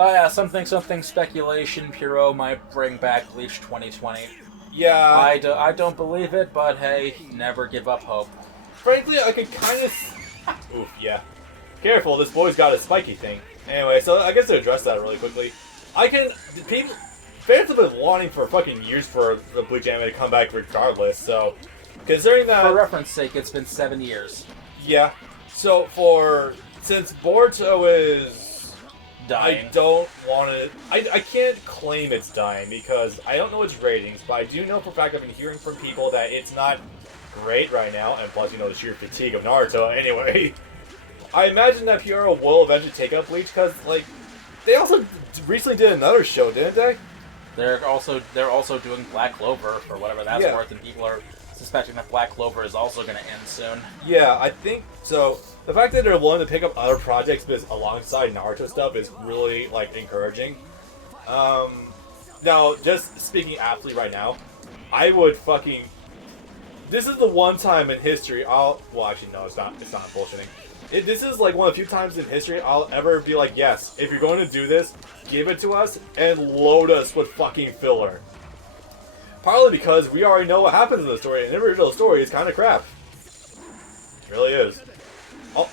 Oh yeah, something speculation. Puro might bring back Bleach 2020. Yeah. I don't believe it, but hey, never give up hope. Frankly, I could kind of... Oof, yeah. Careful, this boy's got a spiky thing. Anyway, so I guess to address that really quickly, fans have been wanting for fucking years for the Bleach anime to come back regardless, so... Considering that... For reference sake, it's been 7 years. Yeah. So since Boruto is... Dying. I don't want to... I can't claim it's dying because I don't know its ratings, but I do know for a fact I've been hearing from people that it's not great right now, and plus, the sheer fatigue of Naruto anyway. I imagine that Puro will eventually take up Bleach because, they also recently did another show, didn't they? They're also doing Black Clover for whatever that's worth, and people are suspecting that Black Clover is also going to end soon. Yeah, I think so. The fact that they're willing to pick up other projects alongside Naruto stuff is really encouraging. Now, just speaking aptly right now, I would fucking. This is the one time in history well, actually, no, it's not. It's not bullshitting. This is one of the few times in history I'll ever be like, yes, if you're going to do this, give it to us and load us with fucking filler. Partly because we already know what happens in the story, and the original story is kind of crap. It really is.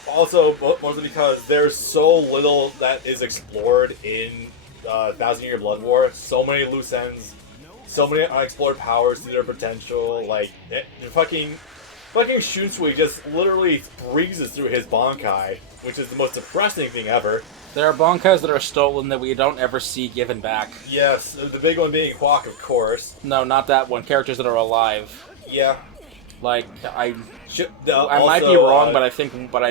Also, mostly because there's so little that is explored in Thousand Year Blood War. So many loose ends, so many unexplored powers to their potential. Fucking Shunsui just literally breezes through his Bankai, which is the most depressing thing ever. There are Bankais that are stolen that we don't ever see given back. Yes, the big one being Hawk, of course. No, not that one. Characters that are alive. Yeah. I might be wrong, but I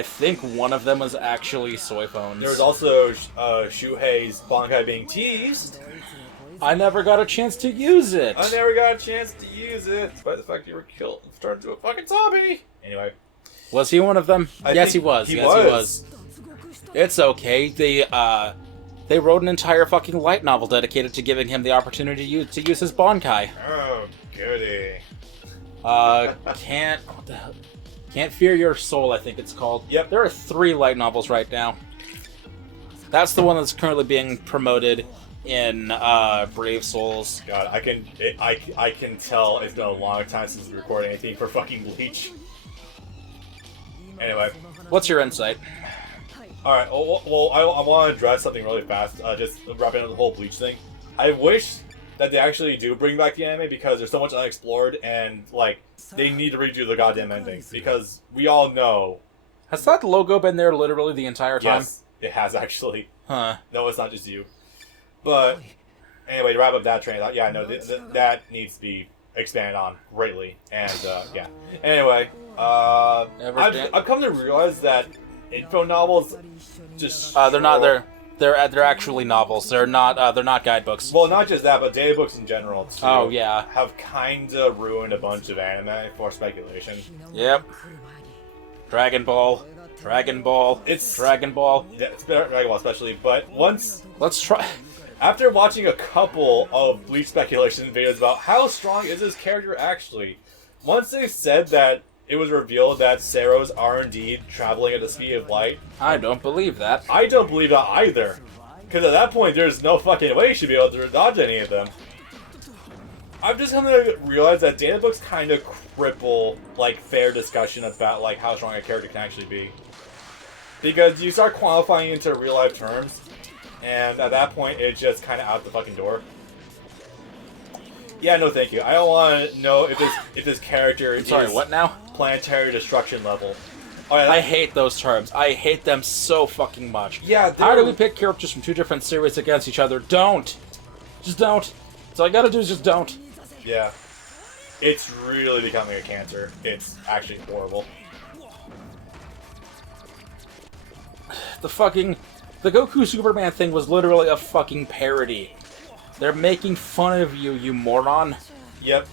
think one of them was actually soy phones. There was also Shuhei's Bankai being teased. I never got a chance to use it. I never got a chance to use it, despite the fact you were killed and turned into a fucking zombie. Anyway. Was he one of them? Yes, he was. He Yes, was. he was. It's okay. They wrote an entire fucking light novel dedicated to giving him the opportunity to use his Bankai. Oh, goody. Can't Fear Your Soul, I think it's called. Yep. There are 3 light novels right now. That's the one that's currently being promoted in Brave Souls. God, I can tell it's been a long time since we recorded anything for fucking Bleach. Anyway. What's your insight? Alright, well, I want to address something really fast, just wrapping up the whole Bleach thing. I wish that they actually do bring back the anime because there's so much unexplored and, they need to redo the goddamn ending. Because we all know... Has that logo been there literally the entire time? Yes, it has actually. Huh. No, it's not just you. But, anyway, to wrap up that train, yeah, no, that needs to be expanded on greatly. And, yeah. Anyway, I've come to realize that info novels just... They're actually novels. They're not guidebooks. Well, not just that, but databooks in general, too. Oh, yeah. Have kinda ruined a bunch of anime for speculation. Yep. Dragon Ball. It's Dragon Ball. Yeah, it's Dragon Ball especially, but Let's try... After watching a couple of Bleach speculation videos about how strong is this character actually, once they said that it was revealed that Seros are indeed traveling at the speed of light. I don't believe that. I don't believe that either. Because at that point, there's no fucking way you should be able to dodge any of them. I've just come to realize that databooks kind of cripple, fair discussion about, how strong a character can actually be. Because you start qualifying into real-life terms, and at that point, it's just kind of out the fucking door. Yeah, no thank you. I don't want to know if this character is... Sorry, what now? Planetary destruction level. Oh, yeah, I hate those terms. I hate them so fucking much. Yeah, how do we pit characters from 2 different series against each other? Don't! Just don't. That's all I gotta do is just don't. Yeah. It's really becoming a cancer. It's actually horrible. The Goku Superman thing was literally a fucking parody. They're making fun of you, you moron. Yep.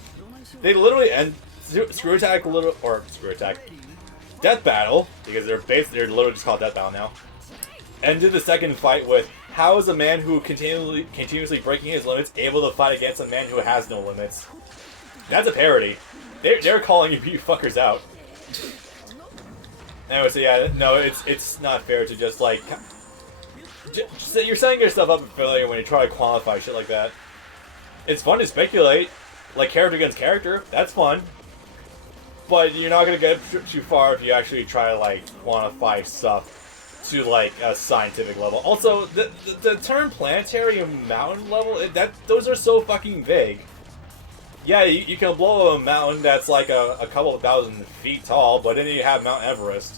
They literally end Screw Attack Death Battle, because they're literally just called Death Battle now. Ended the second fight with, how is a man who continuously breaking his limits able to fight against a man who has no limits? That's a parody. They're calling you fuckers out. Anyway, so yeah, no, it's not fair to just You're setting yourself up for failure when you try to quantify shit like that. It's fun to speculate, like character against character. That's fun. But you're not gonna get too far if you actually try to like quantify stuff to like a scientific level. Also, the term planetary and mountain level, those are so fucking vague. Yeah, you can blow a mountain that's like a couple of thousand feet tall, but then you have Mount Everest.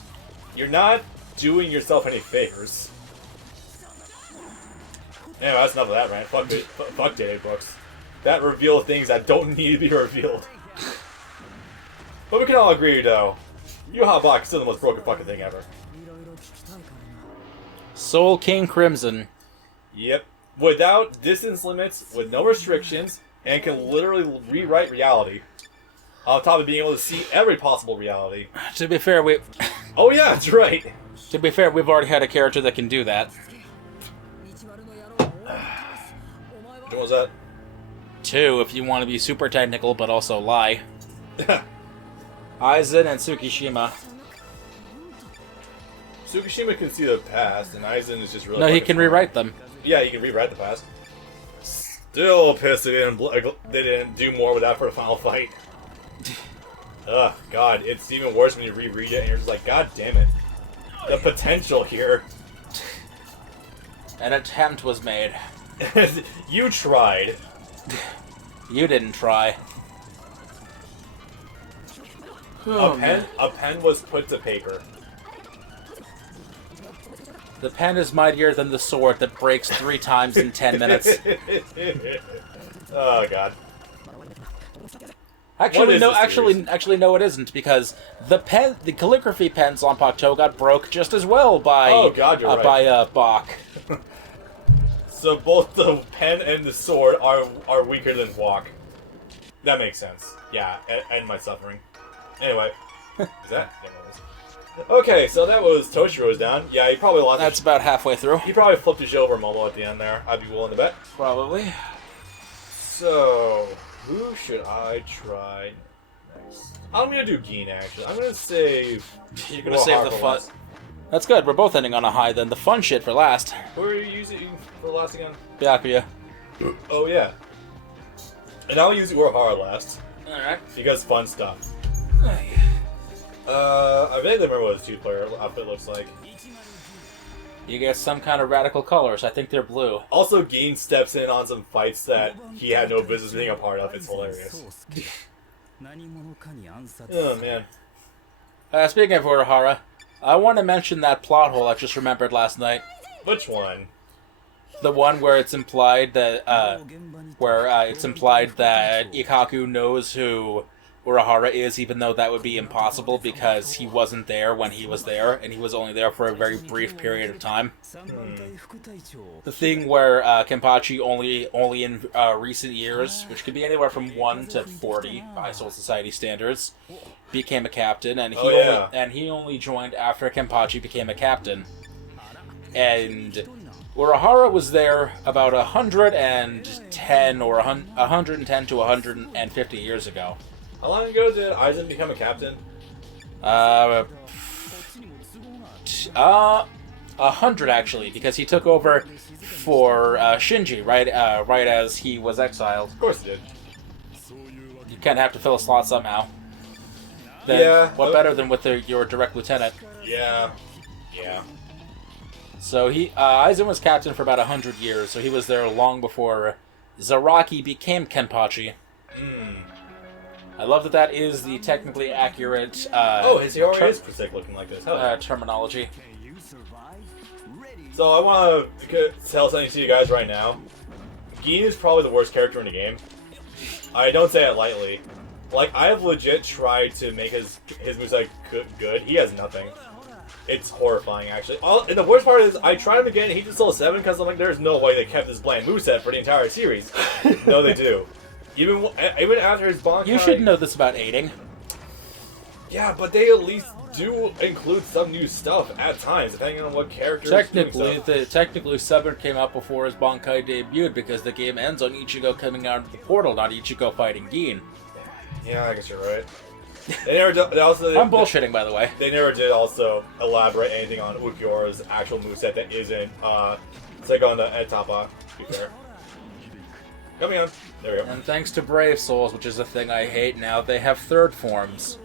You're not doing yourself any favors. Anyway, that's enough of that, right? Fuck dating books. That reveal things that don't need to be revealed. But we can all agree, though, Yu Ha Bak is still the most broken fucking thing ever. Soul King Crimson. Yep. Without distance limits, with no restrictions, and can literally rewrite reality. On top of being able to see every possible reality. To be fair, Oh yeah, that's right! To be fair, we've already had a character that can do that. What was that? 2, if you want to be super technical, but also lie. Aizen and Tsukishima. Tsukishima can see the past, and Aizen is just really... No, he can smart. rewrite them. Yeah, he can rewrite the past. Still pissed they didn't do more with that for the final fight. Ugh, God, it's even worse when you reread it and you're just like, God damn it. The potential here. An attempt was made. You tried. You didn't try. A pen was put to paper. The pen is mightier than the sword that breaks 3 times in 10 minutes. Oh God. Actually, no, it isn't, because the calligraphy pens on Paktoga broke just as well by Bach. So both the pen and the sword are weaker than Walk. That makes sense. Yeah, and my suffering. Anyway, is that? Yeah, no, it is. Okay, so that was Toshiro's down. Yeah, he probably lost. That's about halfway through. He probably flipped his shit over Momo at the end there. I'd be willing to bet. Probably. So, who should I try next? I'm gonna do Gin actually. I'm gonna save. You're gonna save the fun. That's good. We're both ending on a high then. The fun shit for last. Who are you using for last again? Byakuya. Oh yeah. And I'll use Urahara last. Alright. Because fun stuff. I vaguely remember what his 2-player outfit looks like. You get some kind of radical colors. I think they're blue. Also, Gin steps in on some fights that he had no business being a part of. It's hilarious. Oh, man. Speaking of Urahara, I want to mention that plot hole I just remembered last night. Which one? The one where it's implied that, Ikaku knows who Urahara is, even though that would be impossible because he wasn't there when he was there, and he was only there for a very brief period of time. The thing where Kenpachi only in recent years, which could be anywhere from 1 to 40 by Soul Society standards, became a captain, and he only joined after Kenpachi became a captain. And Urahara was there about 110 or 110 to 150 years ago. How long ago did Aizen become a captain? 100 actually, because he took over for Shinji right as he was exiled. Of course he did. You kind of have to fill a slot somehow. Then, what better than with your direct lieutenant? Yeah. So Aizen was captain for about 100 years, so he was there long before Zaraki became Kenpachi. I love that is the technically accurate his hero is looking like this. Terminology. So I want to tell something to you guys right now. Gin is probably the worst character in the game. I don't say it lightly. Like, I have legit tried to make his moveset good. He has nothing. It's horrifying, actually. And the worst part is, I tried him again, and he just still 7 because I'm like, there's no way they kept this bland moveset for the entire series. No, they do. Even after his Bankai... You should know this about aiding. Yeah, but they at least do include some new stuff at times, depending on what character. Technically, 7 came out before his Bankai debuted because the game ends on Ichigo coming out of the portal, not Ichigo fighting Gin. Yeah, I guess you're right. I'm bullshitting, by the way. They never did also elaborate anything on Ulquiorra's actual moveset that isn't Seigon the Etapa, to be fair. Coming on. There we go. And thanks to Brave Souls, which is a thing I hate now, they have third forms.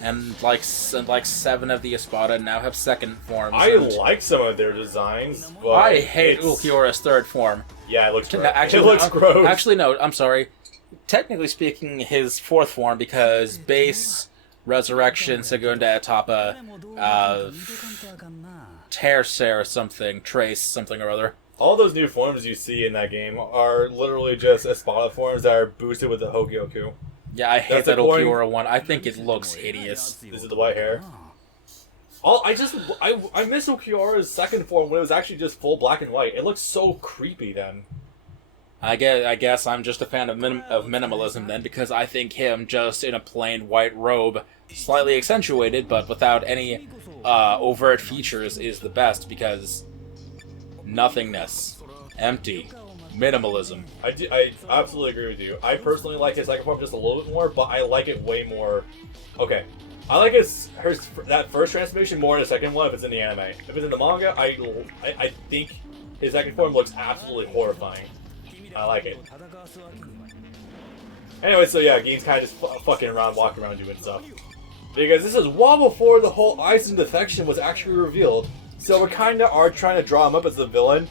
And like 7 of the Espada now have second forms. I like some of their designs, but I hate Ulquiorra's third form. Yeah, it looks gross. Actually, it looks gross. Actually, no, I'm sorry. Technically speaking, his fourth form, because Base, Resurrection, Segunda Etapa, Tercer something, Trace something or other. All those new forms you see in that game are literally just Espada forms that are boosted with the Hogyoku. Yeah, I hate that Ulquiorra one. I think it looks hideous. This is the white hair. I miss Ulquiorra's second form when it was actually just full black and white. It looks so creepy then. I guess I'm just a fan of minimalism then, because I think him just in a plain white robe, slightly accentuated but without any overt features, is the best, because nothingness, empty, minimalism. I absolutely agree with you. I personally like his second form just a little bit more, but I like it way more. Okay, I like that first transformation more than the second one if it's in the anime. If it's in the manga, I think his second form looks absolutely horrifying. I like it. Anyway, so yeah, Gein's kind of just fucking around, walking around doing stuff. Because this is well before the whole Aizen defection was actually revealed. So we kind of are trying to draw him up as the villain.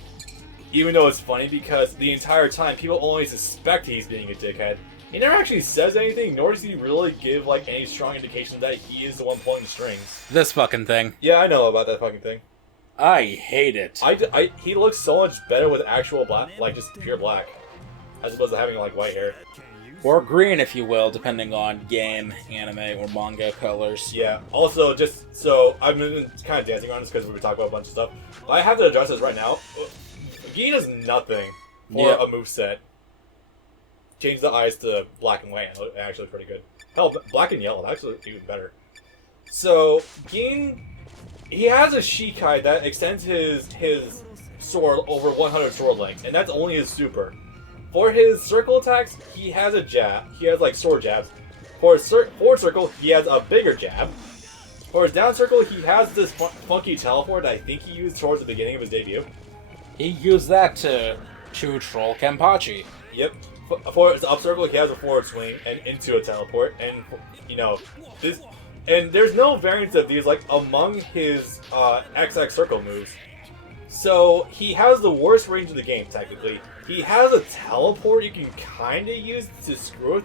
Even though it's funny because the entire time people only suspect he's being a dickhead. He never actually says anything, nor does he really give like any strong indication that he is the one pulling the strings. This fucking thing. Yeah, I know about that fucking thing. I hate it. He looks so much better with actual black, like just pure black, as opposed to having like white hair. Or green, if you will, depending on game, anime, or manga colors. Yeah. Also, just so I've been kind of dancing on this because we were talking about a bunch of stuff. I have to address this right now. Gein is nothing for a moveset. Change the eyes to black and white. Actually, pretty good. Hell, black and yellow. Actually, even better. So Gein, he has a Shikai that extends his sword over 100 sword lengths, and that's only his super. For his circle attacks, he has a jab. He has like sword jabs. For his forward circle, he has a bigger jab. For his down circle, he has this funky teleport that I think he used towards the beginning of his debut. He used that to troll Kenpachi. Yep. For his up circle, he has a forward swing and into a teleport, and this. And there's no variants of these like among his XX circle moves. So he has the worst range of the game technically. He has a teleport you can kind of use to screw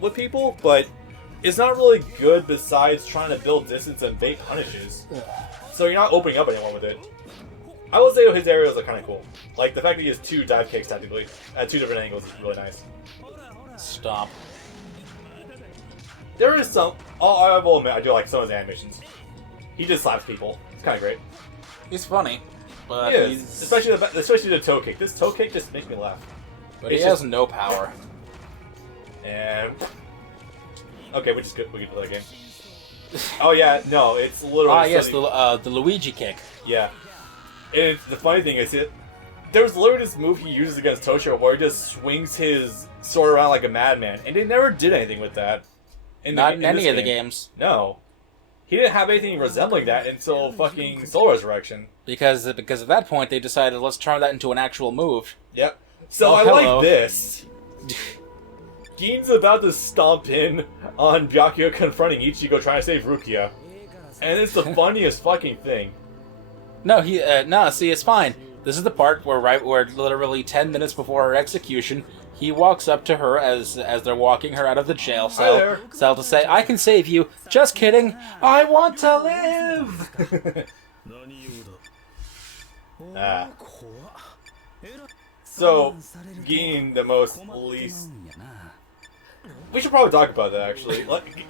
with people, but it's not really good besides trying to build distance and bait punishes. So you're not opening up anyone with it. I will say his aerials are kind of cool. Like the fact that he has 2 dive kicks technically at 2 different angles is really nice. Stop. There is some. I will admit, I do like some of his animations. He just slaps people. It's kind of great. He's funny, but he is. Especially the toe kick. This toe kick just makes me laugh. But he has no power. And okay, we can play the game. Oh yeah, no, it's literally. Yes, the Luigi kick. Yeah, and the funny thing is there's literally this move he uses against Toshiro where he just swings his sword around like a madman, and they never did anything with that. Not in any of the games. No. He didn't have anything resembling that until fucking Soul Resurrection. Because at that point they decided, let's turn that into an actual move. Yep. So like this. Gein's about to stomp in on Byakuya confronting Ichigo trying to save Rukia. And it's the funniest fucking thing. No, see, it's fine. This is the part where literally 10 minutes before her execution, he walks up to her as they're walking her out of the jail cell to say, I can save you. Just kidding. I want to live. So, Gein, the least... We should probably talk about that, actually. Like,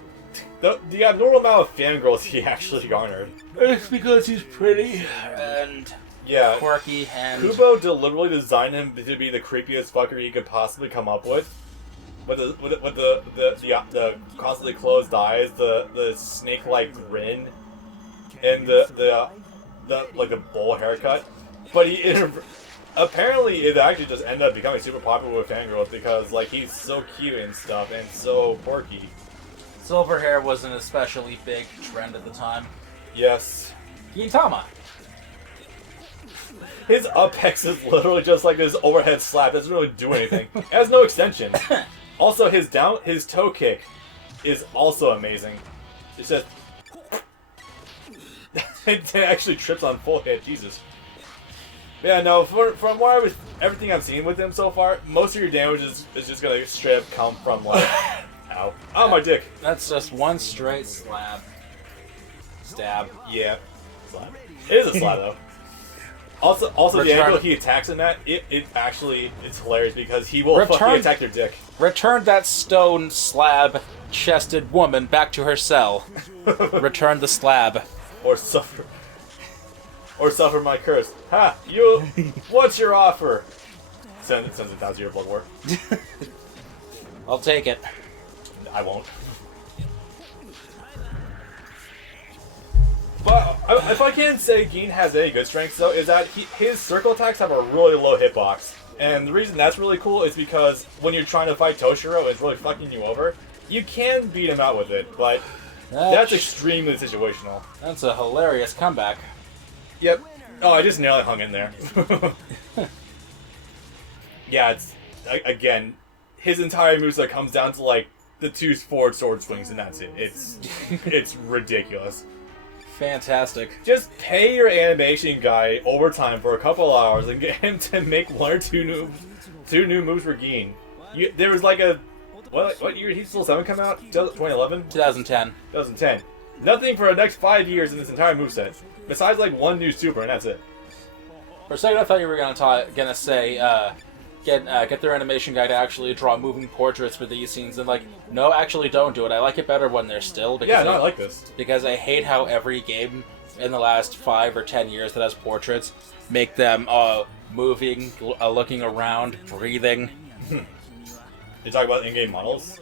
the abnormal amount of fangirls he actually garnered. It's because he's pretty and... Yeah, quirky and... Kubo deliberately designed him to be the creepiest fucker he could possibly come up with. With the constantly closed eyes, the snake-like grin, and the bowl haircut. But apparently it actually just ended up becoming super popular with fangirls because like he's so cute and stuff and so quirky. Silver hair was an especially big trend at the time. Yes. Gintama. His apex is literally just like this overhead slap. Doesn't really do anything. It has no extension. Also, his toe kick is also amazing. It's just it actually trips on full hit. Jesus. Yeah, no. From everything I've seen with him so far, most of your damage is just gonna straight up come from like, ow, my dick. That's just one straight stab. Yeah, slap. It is a slap though. Also the angle he attacks in that, it's hilarious because he will fucking attack your dick. Return that stone slab-chested woman back to her cell. Return the slab. Or suffer my curse. Ha! You. What's your offer? Sends it down to your blood war. I'll take it. I won't. But if I can say Gin has any good strengths, though, is that his circle attacks have a really low hitbox. And the reason that's really cool is because when you're trying to fight Toshiro and it's really fucking you over, you can beat him out with it, but that's extremely situational. That's a hilarious comeback. Yep. Oh, I just nearly hung in there. Yeah, it's... Again, his entire moveset comes down to, like, the two forward sword swings, and that's it. It's ridiculous. Fantastic. Just pay your animation guy overtime for a couple hours and get him to make one or two new moves for Gin. There was like a... What year did Heat Steel 7 come out? 2011? 2010. 2010. Nothing for the next 5 years in this entire moveset. Besides like one new super, and that's it. For a second I thought you were gonna say, get their animation guy to actually draw moving portraits for these scenes, and like, no, actually don't do it. I like it better when they're still. Because I like this. Because I hate how every game in the last 5 or 10 years that has portraits make them moving, looking around, breathing. You talk about in-game models?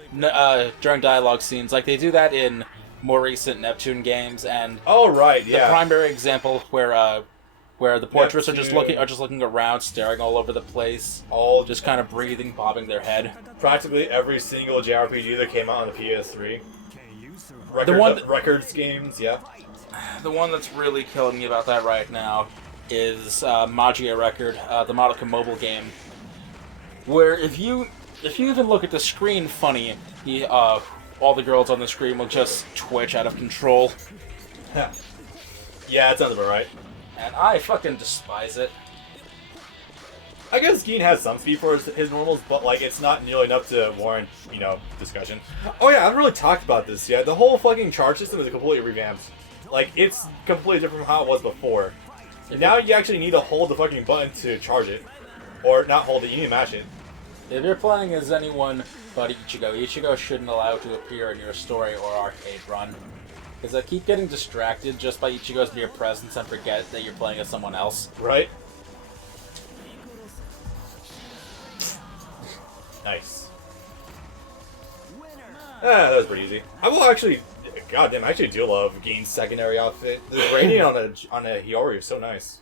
During dialogue scenes, like they do that in more recent Neptune games, and oh right, yeah. The primary example where the portraits are just looking around, staring all over the place, all just kind of breathing, bobbing their head. Practically every single JRPG that came out on the PS3. Records games, yeah. The one that's really killing me about that right now is Magia Record, the Madoka mobile game, where if you even look at the screen funny, all the girls on the screen will just twitch out of control. Yeah, that sounds about right. And I fucking despise it. I guess Gin has some speed for his normals, but like it's not nearly enough to warrant, discussion. Oh yeah, I haven't really talked about this yet. The whole fucking charge system is completely revamped. Like, it's completely different from how it was before. Now you actually need to hold the fucking button to charge it. Or not hold it, you need to mash it. If you're playing as anyone but Ichigo shouldn't allow to appear in your story or arcade run. Because I keep getting distracted just by Ichigo's mere presence and forget that you're playing as someone else. Right? Nice. That was pretty easy. I will actually... Goddamn, I actually do love Gin's secondary outfit. The gradient on a Hiyori is so nice.